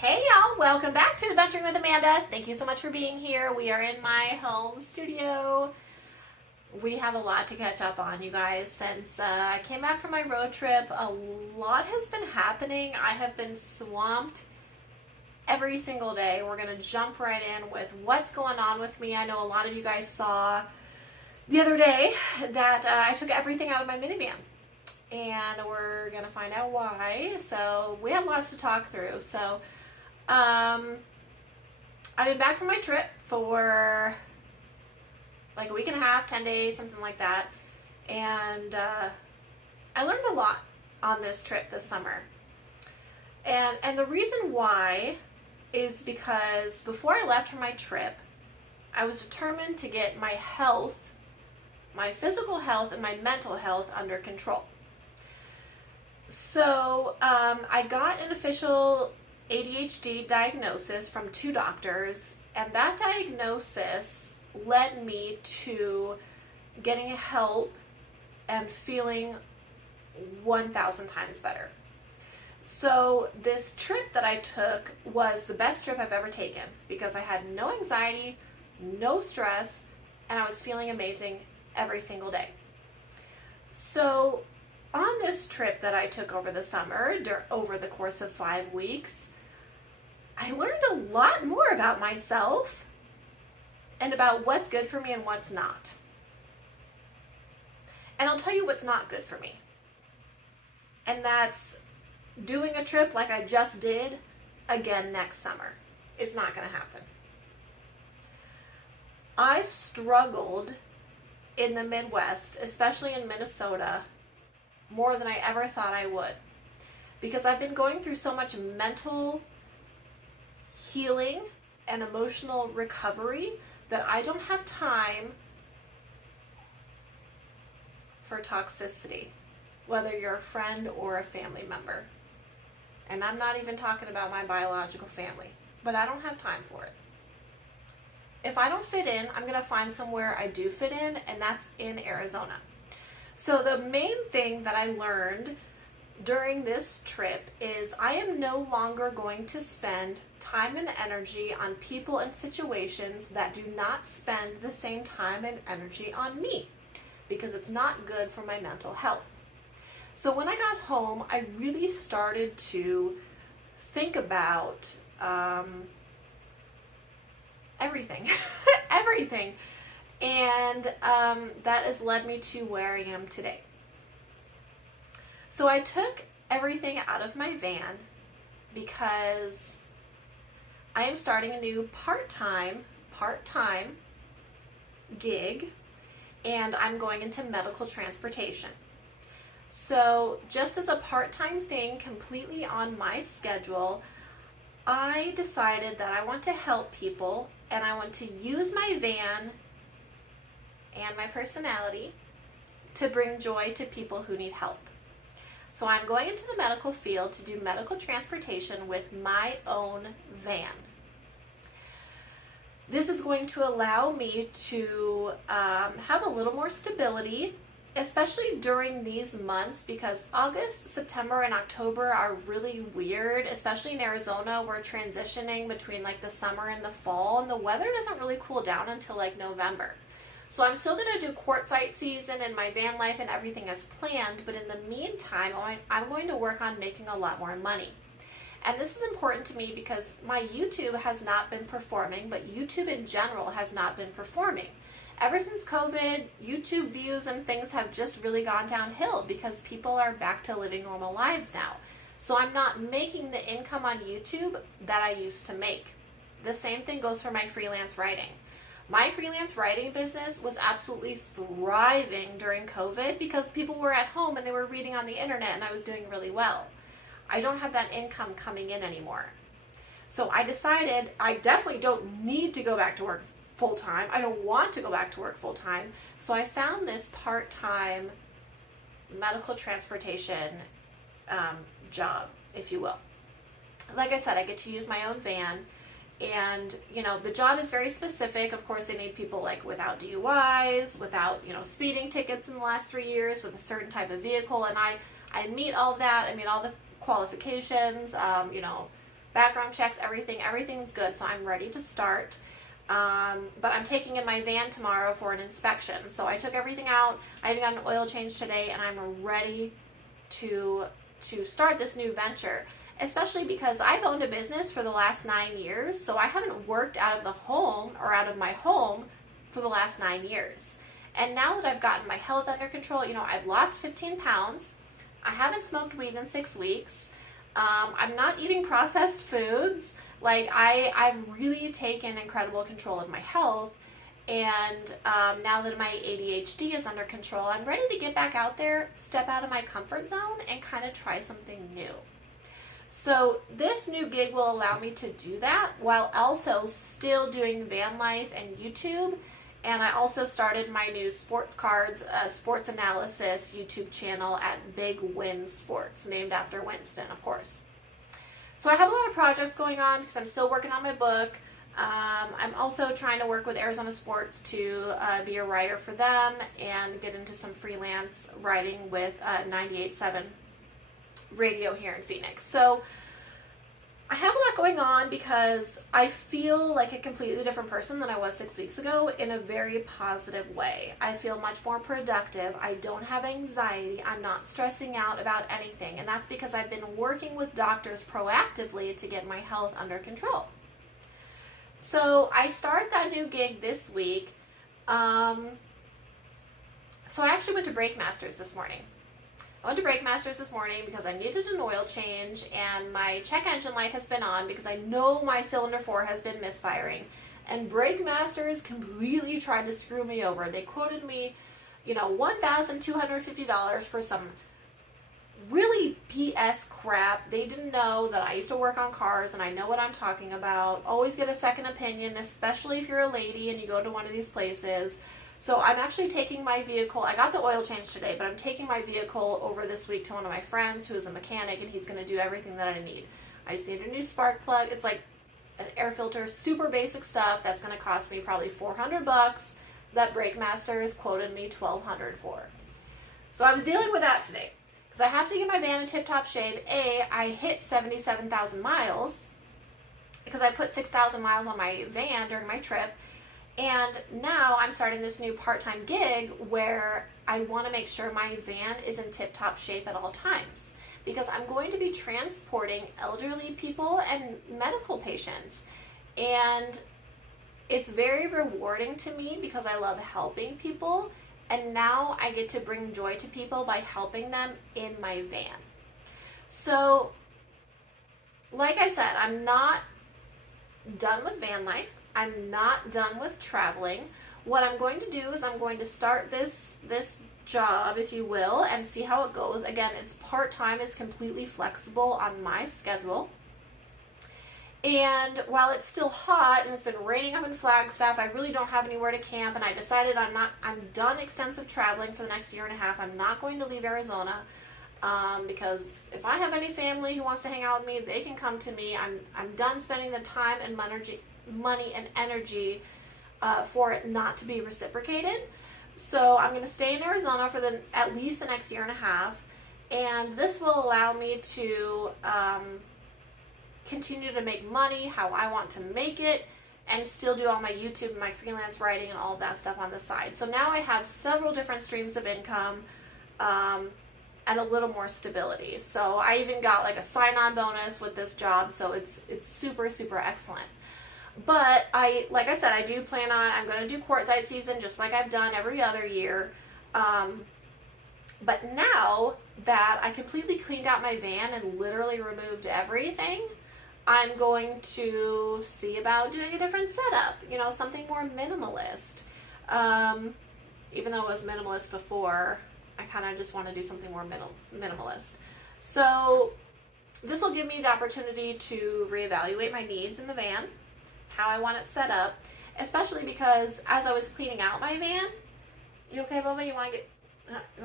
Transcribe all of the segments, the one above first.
Hey y'all, welcome back to Adventuring with Amanda. Thank you so much for being here. We are in my home studio. We have a lot to catch up on, you guys. Since I came back from my road trip, a lot has been happening. I have been swamped every single day. We're going to jump right in with what's going on with me. I know a lot of you guys saw the other day that I took everything out of my minivan. And we're going to find out why. So we have lots to talk through. So I've been back from my trip for like a week and a half, 10 days, something like that. And I learned a lot on this trip this summer. And the reason why is because before I left for my trip, I was determined to get my health, my physical health and my mental health under control. So I got an official ADHD diagnosis from 2 doctors, and that diagnosis led me to getting help and feeling 1,000 times better. So this trip that I took was the best trip I've ever taken because I had no anxiety, no stress, and I was feeling amazing every single day. So on this trip that I took over the summer, over the course of 5 weeks, I learned a lot more about myself and about what's good for me and what's not. And I'll tell you what's not good for me. And that's doing a trip like I just did again next summer. It's not going to happen. I struggled in the Midwest, especially in Minnesota, more than I ever thought I would. Because I've been going through so much mental healing and emotional recovery that I don't have time for toxicity, whether you're a friend or a family member. And I'm not even talking about my biological family, but I don't have time for it. If I don't fit in, I'm going to find somewhere I do fit in, and that's in Arizona. So the main thing that I learned during this trip is I am no longer going to spend time and energy on people and situations that do not spend the same time and energy on me, because it's not good for my mental health. So when I got home, I really started to think about everything, everything. And that has led me to where I am today. So I took everything out of my van because I am starting a new part-time gig, and I'm going into medical transportation. So just as a part-time thing completely on my schedule, I decided that I want to help people and I want to use my van and my personality to bring joy to people who need help. So I'm going into the medical field to do medical transportation with my own van. This is going to allow me to have a little more stability, especially during these months, because August, September, and October are really weird, especially in Arizona. We're transitioning between like the summer and the fall, and the weather doesn't really cool down until like November. So I'm still going to do quartzite season and my van life and everything as planned, but in the meantime, I'm going to work on making a lot more money. And this is important to me because my YouTube has not been performing, but YouTube in general has not been performing. Ever since COVID, YouTube views and things have just really gone downhill because people are back to living normal lives now. So I'm not making the income on YouTube that I used to make. The same thing goes for my freelance writing. My freelance writing business was absolutely thriving during COVID because people were at home and they were reading on the internet, and I was doing really well. I don't have that income coming in anymore. So I decided I definitely don't need to go back to work full-time. I don't want to go back to work full-time. So I found this part-time medical transportation job, if you will. Like I said, I get to use my own van. And, you know, the job is very specific. Of course, they need people like without DUIs, without, speeding tickets in the last 3 years, with a certain type of vehicle. And I meet all of that. I meet all the qualifications, background checks, everything's good, so I'm ready to start. But I'm taking in my van tomorrow for an inspection. So I took everything out. I even got an oil change today, and I'm ready to start this new venture. Especially because I've owned a business for the last 9 years, so I haven't worked out of the home or out of my home for the last 9 years. And now that I've gotten my health under control, I've lost 15 pounds. I haven't smoked weed in 6 weeks. I'm not eating processed foods. Like I've really taken incredible control of my health. And now that my ADHD is under control, I'm ready to get back out there, step out of my comfort zone, and kind of try something new. So this new gig will allow me to do that while also still doing van life and YouTube. And I also started my new sports cards, sports analysis YouTube channel at Big Win Sports, named after Winston, of course. So I have a lot of projects going on because I'm still working on my book. I'm also trying to work with Arizona Sports to be a writer for them and get into some freelance writing with 98.7 radio here in Phoenix. So I have a lot going on because I feel like a completely different person than I was 6 weeks ago in a very positive way. I feel much more productive. I don't have anxiety. I'm not stressing out about anything. And that's because I've been working with doctors proactively to get my health under control. So I start that new gig this week. So I actually went to Breakmasters this morning. I went to Breakmasters this morning because I needed an oil change, and my check engine light has been on because I know my cylinder 4 has been misfiring. And Breakmasters completely tried to screw me over. They quoted me, $1,250 for some really BS crap. They didn't know that I used to work on cars and I know what I'm talking about. Always get a second opinion, especially if you're a lady and you go to one of these places. So I'm actually taking my vehicle. I got the oil change today, but I'm taking my vehicle over this week to one of my friends who is a mechanic, and he's going to do everything that I need. I just need a new spark plug. It's like an air filter, super basic stuff that's going to cost me probably $400 that Breakmasters quoted me $1,200 for. So I was dealing with that today because I have to get my van in tip-top shape. I hit 77,000 miles because I put 6,000 miles on my van during my trip. And now I'm starting this new part-time gig where I want to make sure my van is in tip-top shape at all times because I'm going to be transporting elderly people and medical patients. And it's very rewarding to me because I love helping people. And now I get to bring joy to people by helping them in my van. So, like I said, I'm not done with van life. I'm not done with traveling. What I'm going to do is I'm going to start this job, if you will, and see how it goes. Again, it's part-time. It's completely flexible on my schedule. And while it's still hot and it's been raining up in Flagstaff, I really don't have anywhere to camp, and I decided I'm done extensive traveling for the next year and a half. I'm not going to leave Arizona because if I have any family who wants to hang out with me, they can come to me. I'm done spending the time and money and energy for it not to be reciprocated. So I'm going to stay in Arizona for at least the next year and a half, and this will allow me to continue to make money how I want to make it and still do all my YouTube and my freelance writing and all of that stuff on the side. So now I have several different streams of income and a little more stability. So I even got like a sign-on bonus with this job, so it's super, super excellent. But like I said, I do plan on, I'm going to do quartzite season just like I've done every other year. But now that I completely cleaned out my van and literally removed everything, I'm going to see about doing a different setup, something more minimalist. Even though it was minimalist before, I kind of just want to do something more minimalist. So this will give me the opportunity to reevaluate my needs in the van, how I want it set up, especially because as I was cleaning out my van, you okay, Boba? You want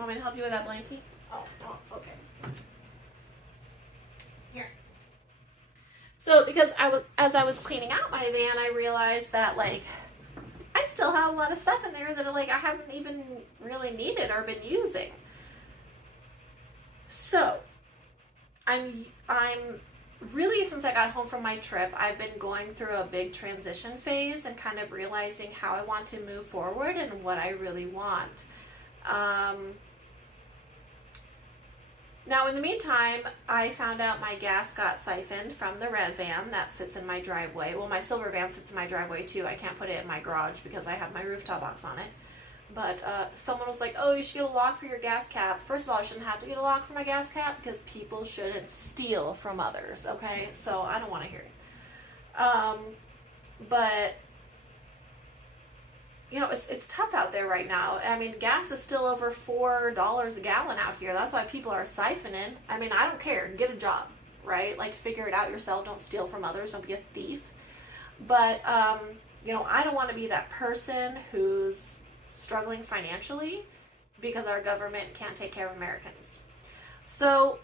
me to help you with that blankie? Oh, okay. Here. So because as I was cleaning out my van, I realized that I still have a lot of stuff in there that I haven't even really needed or been using. So I'm really, since I got home from my trip, I've been going through a big transition phase and kind of realizing how I want to move forward and what I really want. Um, Now, in the meantime, I found out my gas got siphoned from the red van that sits in my driveway. Well, my silver van sits in my driveway too. I can't put it in my garage because I have my rooftop box on it. But someone was like, oh, you should get a lock for your gas cap. First of all, I shouldn't have to get a lock for my gas cap because people shouldn't steal from others, okay? So I don't want to hear it. But you know, it's tough out there right now. I mean, gas is still over $4 a gallon out here. That's why people are siphoning. I mean, I don't care. Get a job, right? Like, figure it out yourself. Don't steal from others. Don't be a thief. But, you know, I don't want to be that person who's struggling financially because our government can't take care of Americans. So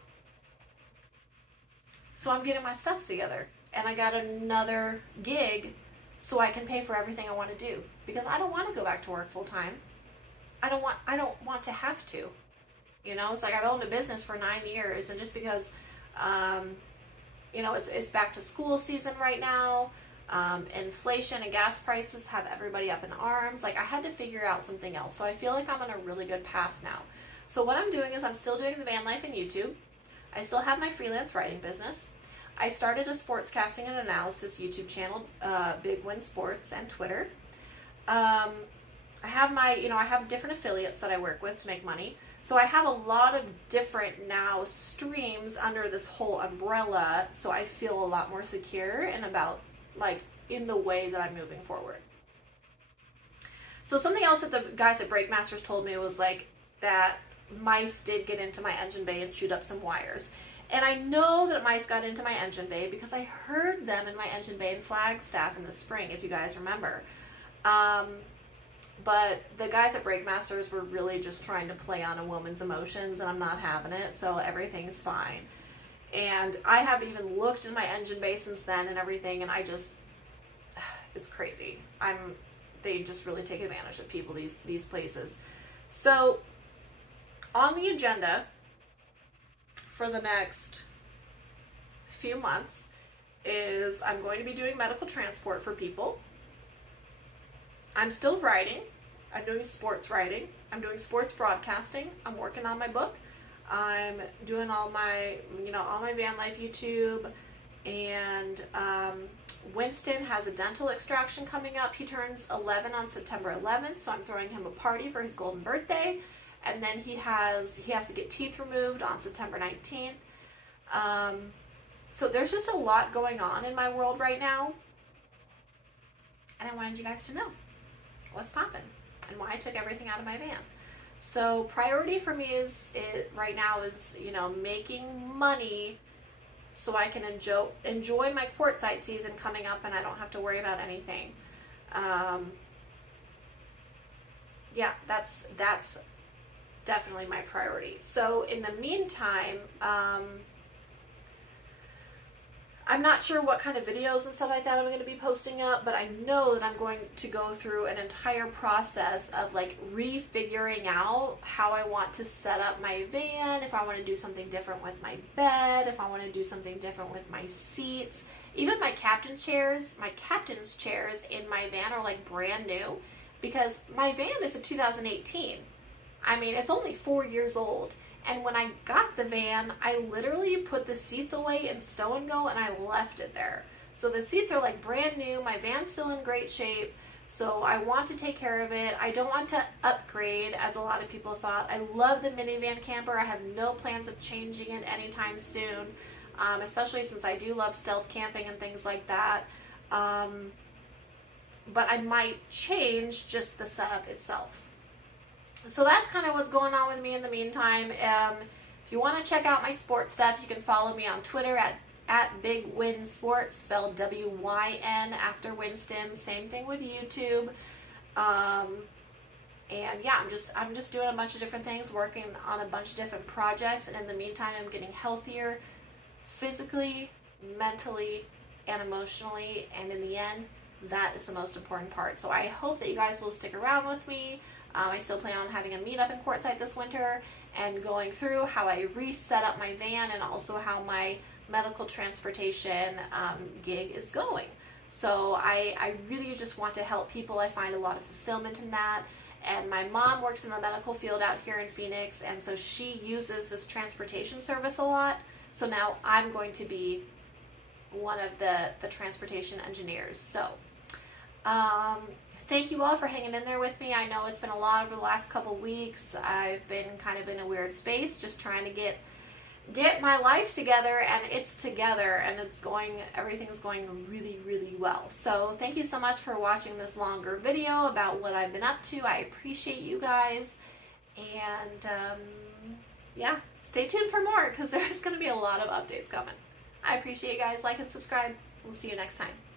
I'm getting my stuff together. And I got another gig so I can pay for everything I want to do, because I don't want to go back to work full time. I don't want to have to. You know, it's like I've owned a business for 9 years, and just because, you know, it's back to school season right now, inflation and gas prices have everybody up in arms. Like, I had to figure out something else. So I feel like I'm on a really good path now. So what I'm doing is I'm still doing the van life and YouTube. I still have my freelance writing business. I started a sportscasting and analysis YouTube channel, Big Win Sports, and Twitter. I have I have different affiliates that I work with to make money. So I have a lot of different now streams under this whole umbrella. So I feel a lot more secure and about like in the way that I'm moving forward. So something else that the guys at Breakmasters told me was like that mice did get into my engine bay and chewed up some wires. And I know that mice got into my engine bay because I heard them in my engine bay in Flagstaff in the spring, if you guys remember. But the guys at Breakmasters were really just trying to play on a woman's emotions, and I'm not having it, so everything's fine. And I have even looked in my engine bay since then and everything, and it's crazy. They just really take advantage of people, these places. So on the agenda for the next few months is I'm going to be doing medical transport for people. I'm still writing. I'm doing sports writing. I'm doing sports broadcasting. I'm working on my book. I'm doing all my van life YouTube. And Winston has a dental extraction coming up. He turns 11 on September 11th, so I'm throwing him a party for his golden birthday. And then he has to get teeth removed on September 19th. So there's just a lot going on in my world right now. And I wanted you guys to know what's poppin' and why I took everything out of my van. So priority for me right now is, you know, making money so I can enjoy my quartzite season coming up and I don't have to worry about anything. Yeah, that's definitely my priority. So in the meantime, I'm not sure what kind of videos and stuff like that I'm going to be posting up, but I know that I'm going to go through an entire process of like refiguring out how I want to set up my van, if I want to do something different with my bed, if I want to do something different with my seats. Even my captain's chairs in my van are like brand new because my van is a 2018. I mean, it's only 4 years old. And when I got the van, I literally put the seats away in stow and go and I left it there. So the seats are like brand new. My van's still in great shape. So I want to take care of it. I don't want to upgrade as a lot of people thought. I love the minivan camper. I have no plans of changing it anytime soon, especially since I do love stealth camping and things like that. But I might change just the setup itself. So that's kind of what's going on with me in the meantime. If you want to check out my sports stuff, you can follow me on Twitter at Big Win Sports, spelled W-Y-N after Winston. Same thing with YouTube. And yeah, I'm just doing a bunch of different things, working on a bunch of different projects. And in the meantime, I'm getting healthier physically, mentally, and emotionally. And in the end, that is the most important part. So I hope that you guys will stick around with me. I still plan on having a meetup in Quartzsite this winter and going through how I reset up my van and also how my medical transportation gig is going. So I really just want to help people. I find a lot of fulfillment in that. And my mom works in the medical field out here in Phoenix, and so she uses this transportation service a lot. So now I'm going to be one of the transportation engineers. So thank you all for hanging in there with me. I know it's been a lot over the last couple weeks. I've been kind of in a weird space, just trying to get my life together, and it's together, and everything's going really, really well. So thank you so much for watching this longer video about what I've been up to. I appreciate you guys, and yeah, stay tuned for more, because there's going to be a lot of updates coming. I appreciate you guys. Like and subscribe. We'll see you next time.